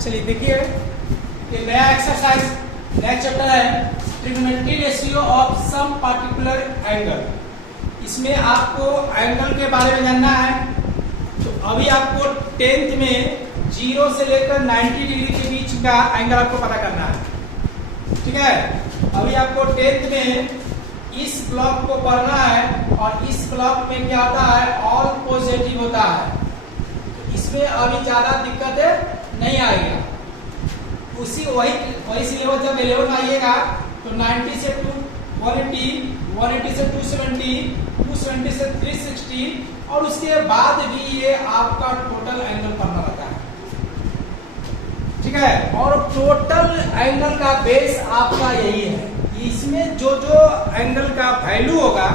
चलिए देखिए, ये नया एक्सरसाइज, नया चैप्टर है trigonometry ratio of some particular angle. इसमें आपको एंगल के बारे में जानना है। तो अभी आपको 10th में 0 से लेकर 90 डिग्री के बीच का एंगल आपको पता करना है। ठीक है, अभी आपको 10th में इस ब्लॉक को पढ़ना है और इस ब्लॉक में क्या होता है, ऑल पॉजिटिव होता है। तो इसमें अभी ज्यादा दिक्कत नहीं आएगा। उसी वही सिलेबस जब 11 आइएगा तो 90 से 180, 180 से 270, 270 से 360 और उसके बाद भी ये आपका टोटल एंगल पढ़ना रहता है। ठीक है, और टोटल एंगल का बेस आपका यही है। इसमें जो जो एंगल का वैल्यू होगा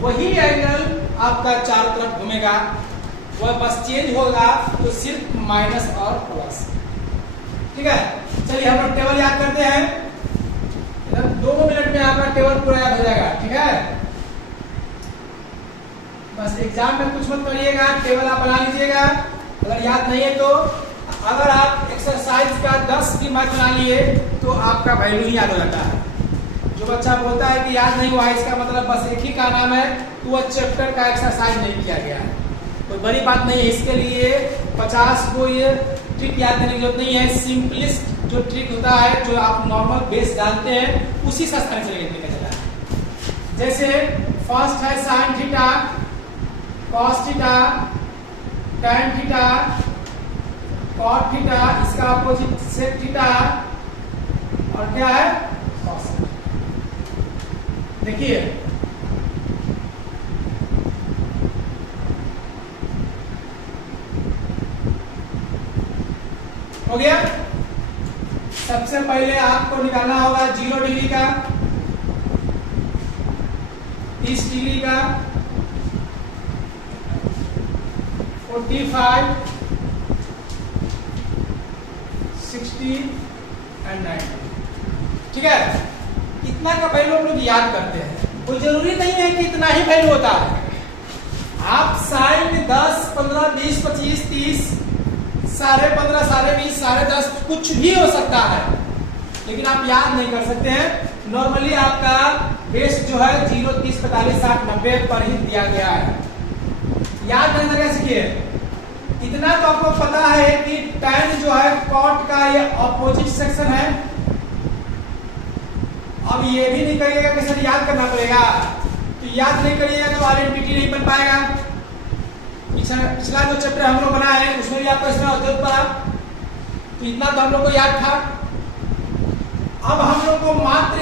वही एंगल आपका चारों तरफ घूमेगा, वह बस चेंज होगा तो सिर्फ माइनस और प्लस। ठीक है, चलिए हम लोग टेबल याद करते हैं। 2 मिनट में आपका टेबल पूरा याद हो जाएगा। ठीक है, बस एग्जाम में कुछ मत करिएगा, टेबल आप बना लीजिएगा। अगर याद नहीं है तो अगर आप एक्सरसाइज का 10 की मार्क बना लिए तो आपका वैल्यू ही याद हो जाता है। जो बच्चा बोलता है कि याद नहीं हुआ, इसका मतलब बस एक ही का नाम है तो वह चैप्टर का एक्सरसाइज नहीं किया गया है। कोई बड़ी बात नहीं है। इसके लिए 50 को ये ट्रिक याद करने की जरूरत नहीं है। सिंपलेस्ट जो ट्रिक होता है, जो आप नॉर्मल बेस डालते हैं, उसी से आसानी से लिखने का चला है। जैसे फर्स्ट है sine theta, cos theta, tan theta, cot theta, इसका अपोजिट सेक थीटा और क्या है कॉस। देखिए हो गया। सबसे पहले आपको निकालना होगा 0 डिग्री का, 30 डिग्री का, 45, 60 एंड 90। ठीक है, इतना का वैल्यू हम लोग याद करते हैं। कोई जरूरी नहीं है कि इतना ही वैल्यू होता है। आप साइन 10, 15, 20, 25, 30, 15.5, 20.5, 10.5 कुछ भी हो सकता है, लेकिन आप याद नहीं कर सकते हैं। नॉर्मली आपका बेस जो है 0, 30, 45, 60, 90 पर ही दिया गया है। याद करना कैसे सीखिए। इतना तो आपको पता है कि टैन जो है कॉट का ये अपोजिट सेक्शन है। अब ये भी नहीं करिएगा कि सर याद करना पड़ेगा, तो याद नहीं करिएगा तो आइडेंटिटी नहीं बन पाएगा। पिछला जो चैप्टर हम लोग बनाए हैं उसमें भी आपको इसमें जरूरत पड़ा, तो इतना तो हम लोग को याद था। अब हम लोग को मात्र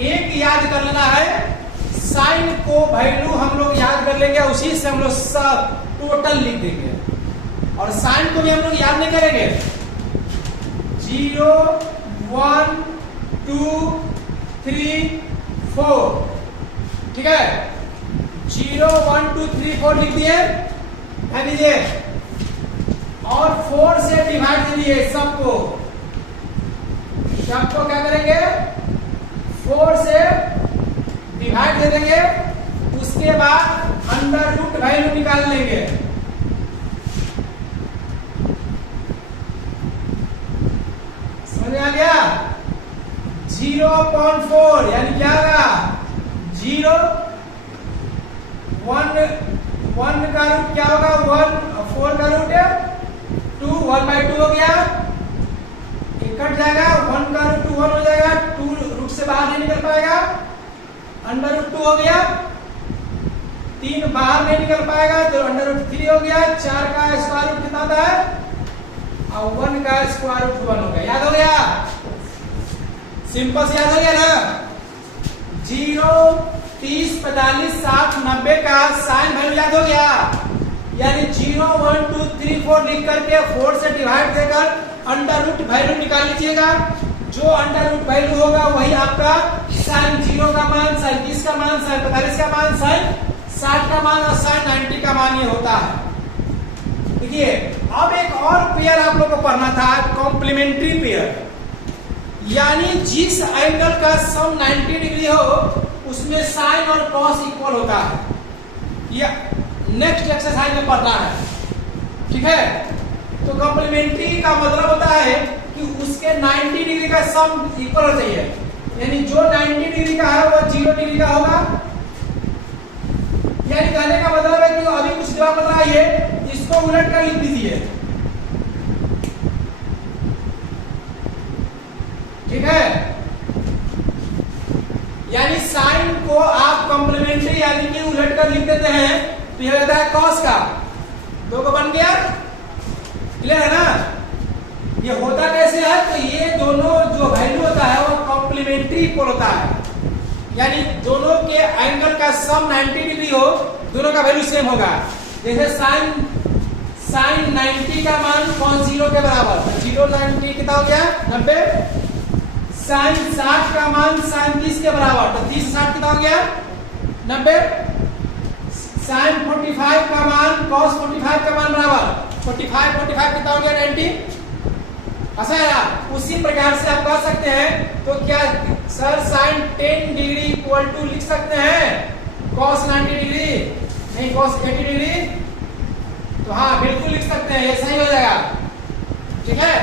एक याद कर लेना है। साइन को वैल्यू हम लोग याद कर लेंगे, उसी से हम लोग सब टोटल लिख देंगे। और साइन को भी हम लोग याद नहीं करेंगे। 0, 1, 2, 3, 4। ठीक है, 0, 1, 2, 3, 4 लिख दिए, ध्यान दीजिए। और 4 से डिवाइड दीजिए सबको क्या करेंगे, 4 से डिवाइड दे देंगे। उसके बाद अंडर रूट वैल्यू निकाल लेंगे। समझ में आ गया। 0.4 यानी क्या होगा, 0, 1 का रूट क्या होगा, 1, 4 का रूट 2, 1/2 हो गया। कट जाएगा, 1 का रूट 1 हो जाएगा, 2 रूट से बाहर नहीं निकल पाएगा, अंडर रूट 2 हो गया। 3 बाहर नहीं निकल पाएगा तो अंडर रूट 3 हो गया। 4 का स्क्वायर रूट कितना होता है, और 1 का स्क्वायर रूट 1 हो गया। याद हो गया, सिंपल से याद हो गया ना। 0, 30, 45, 60, 90 का साइन वैल्यू याद हो गया। यानी 0, 1, 2, 3, 4 लिख करके 4 से डिवाइड देकर अंडर रूट वैल्यू निकाल लीजिएगा। जो अंडर रूट वैल्यू होगा वही आपका साइन 0 का मान, साइन 30 का मान, साइन 45 का मान, साइन 60 का मान और साइन 90 का मान ये होता है। देखिए, अब एक और पेयर आप लोग को पढ़ना था, कॉम्प्लीमेंट्री पेयर। यानी जिस एंगल का सम 90 डिग्री हो उसमें साइन और कॉस इक्वल होता है। ये नेक्स्ट एक्सरसाइज में पढ़ना है। ठीक है, तो कॉम्प्लीमेंट्री का मतलब होता है कि उसके 90 डिग्री का सम इक्वल होना चाहिए, यानी जो 90 डिग्री का है वो 0 डिग्री का होगा। यानी कहने का मतलब है कि अभी कुछ जवाब बताइए, इसको उलट कर लिख दीजिए, ठीक है। यानी साइन को आप कॉम्प्लीमेंट्री यानी कि उलट कर लिख देते हैं तो यह रहता है कॉस का, दो को बन गया, क्लियर है ना। ये होता कैसे है, तो ये दोनों जो वैल्यू होता है वो कॉम्प्लीमेंट्री इक्वल होता है, यानी दोनों के एंगल का सम 90 डिग्री हो, दोनों का वैल्यू सेम होगा। जैसे साइन 90 का मान कौन 0 के बराबर, 0 90 कितना हो गया 90। साइन 60 का मान साइन 30 के बराबर, तो 30 60 कितना हो गया 90। साइन 45 का मान कॉस 45 का मान बराबर 45 कितना हो गया 90। ऐसा है ना। उसी प्रकार से आप कह सकते हैं, तो क्या sir sine 10 degree equal to लिख सकते हैं कॉस 90 डिग्री, नहीं कॉस 80 डिग्री, तो हाँ बिल्कुल लिख सकते हैं, ये सही हो जाएगा, ठीक है।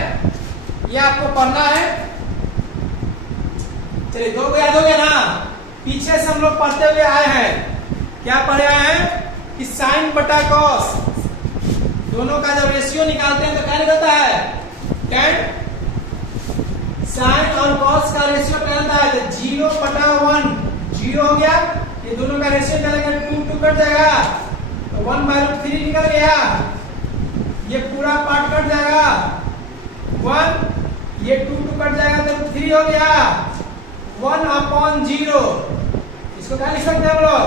ये आपको पढ़ना है। चलिए दो को याद हो गया ना। पीछे से हम लोग पढ़ते हुए आए हैं, क्या पढ़े आए हैं कि साइन बटा कॉस दोनों का जब रेशियो निकालते हैं तो क्या निकलता है tan। साइन और कॉस का रेशियो क्या होता है, तो 0 बटा 1 0 हो गया, ये दोनों का रेशियो क्या लगेगा 2 2 कट जाएगा, तो 1/√3 निकल गया, ये पूरा पार्ट कट जाएगा 1, ये 2 2 कट जाएगा तो 3 हो गया 1/0। इसको क्या लिख सकते हैं हम लोग,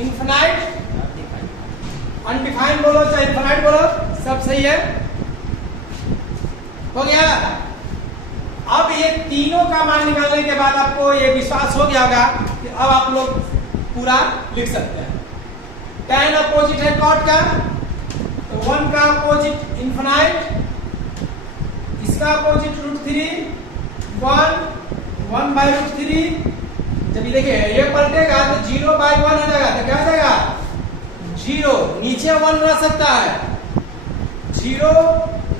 इनफिनाइट अनडिफाइंड बोलो चाहे इनफिनाइट बोलो, सब सही है, हो गया। अब ये तीनों का मान निकालने के बाद आपको ये विश्वास हो गया होगा कि अब आप लोग पूरा लिख सकते हैं। tan अपोजिट है cot का, तो 1 का अपोजिट इनफिनाइट, इसका अपोजिट √3 1/√3। जब ये देखिए ये पलटेगा तो 0/1 हो जाएगा, तो क्या हो जाएगा 0, नीचे 1 रह सकता है, 0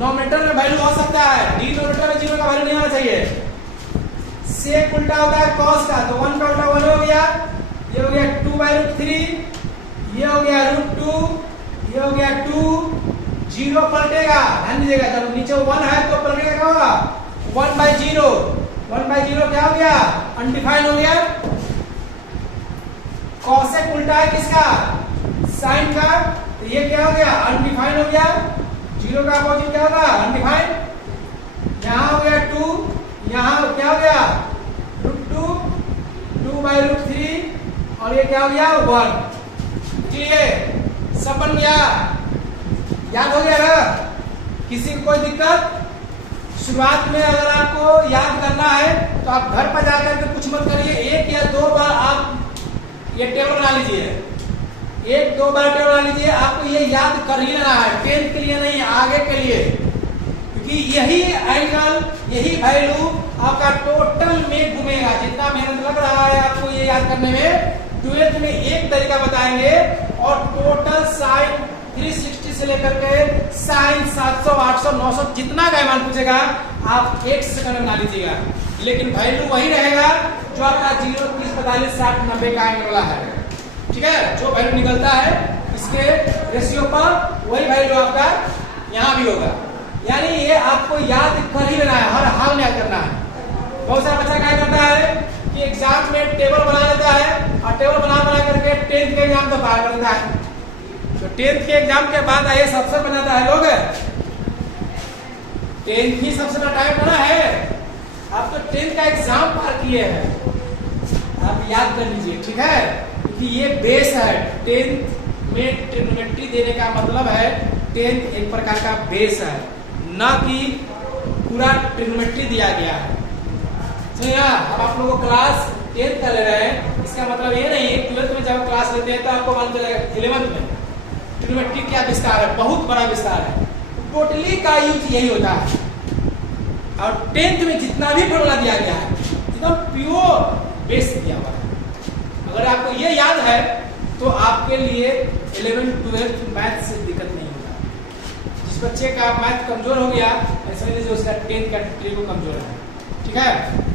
नोमिनेटर में वैल्यू हो सकता है, डिनोमिनेटर में 0 का वैल्यू नहीं होना चाहिए। सेक उल्टा होता है cos का, तो 1 का उल्टा 1 हो गया, ये हो गया 2/√3, ये हो गया √2, ये हो गया 2, 0 पलटेगा, ध्यान दीजिएगा जब नीचे 1 है तो पलटेगा क्या होगा 1/0, 1/0 क्या हो गया अनडिफाइंड हो गया। कॉसेक उल्टा है किसका, साइन का, तो ये क्या हो गया अनडिफाइंड हो गया, 0 का अपोजिट क्या होगा अनडिफाइंड। यहां हो गया 2, यहां क्या हो गया √2, 2/√3, और ये क्या हो गया 1। ये सब बन गया, याद हो गया ना। किसी को कोई दिक्कत, शुरुआत में अगर आपको याद करना है तो आप घर पर जाकर के कुछ मत करिए, 1 या 2 बार आप ये टेबल बना लीजिए, 1-2 बार टेबल बना लीजिए, आपको ये याद कर ही लेना है, 10th के लिए नहीं आगे के लिए, क्योंकि यही एंगल यही वैल्यू आपका टोटल में घूमेगा। जितना मेहनत लग रहा है आपको ये याद करने में, 12th में एक तरीका बताएंगे और टोटल साइन 360 से लेकर के साइन 700 800 900 जितना का मान पूछेगा आप 1 सेकंड में बना लीजिएगा, लेकिन वैल्यू वही रहेगा जो आपका 0 30 45 60 90 का एंगल वाला है, ठीक है। जो वैल्यू निकलता है इसके रेशियो पर वही वैल्यू आपका यहाँ भी होगा, यानी ये आपको याद कर ही लेना है, हर हाल में याद करना है। बहुत सारा बच्चा क्या करता है कि एग्जाम में टेबल बना लेता है और टेबल बना करके 10th के एग्जाम तो पार कर लेता है, तो 10th के एग्जाम के बाद आइए सबसे बनाता है लोग, 10th ही सबसे बड़ा टाइम बना है, आप तो 10th का एग्जाम पार किए हैं, आप याद कर लीजिए, ठीक है, क्योंकि ये बेस है। 10th में ट्रिग्नोमेट्री देने का मतलब है 10th एक प्रकार का बेस है, ना कि पूरा ट्रिग्नोमेट्री दिया गया है। सुनिए, अब आप लोगों को क्लास 10th का ले रहे हैं, इसका मतलब ये नहीं है 12th में जब क्लास लेते हैं तो आपको मालूम चलेगा 11th में ट्रिग्नोमेट्री क्या विस्तार है, बहुत बड़ा विस्तार है, टोटली का यूज यही होता है। और 10th में जितना भी फॉर्मूला दिया गया है एकदम प्योर बेस दिया हुआ है, अगर आपको ये याद है तो आपके लिए 11th 12th मैथ से दिक्कत नहीं होगा। जिस बच्चे का मैथ कमजोर हो गया, ऐसा नहीं उसका 10th का ट्रिको कमजोर है। ठीक है।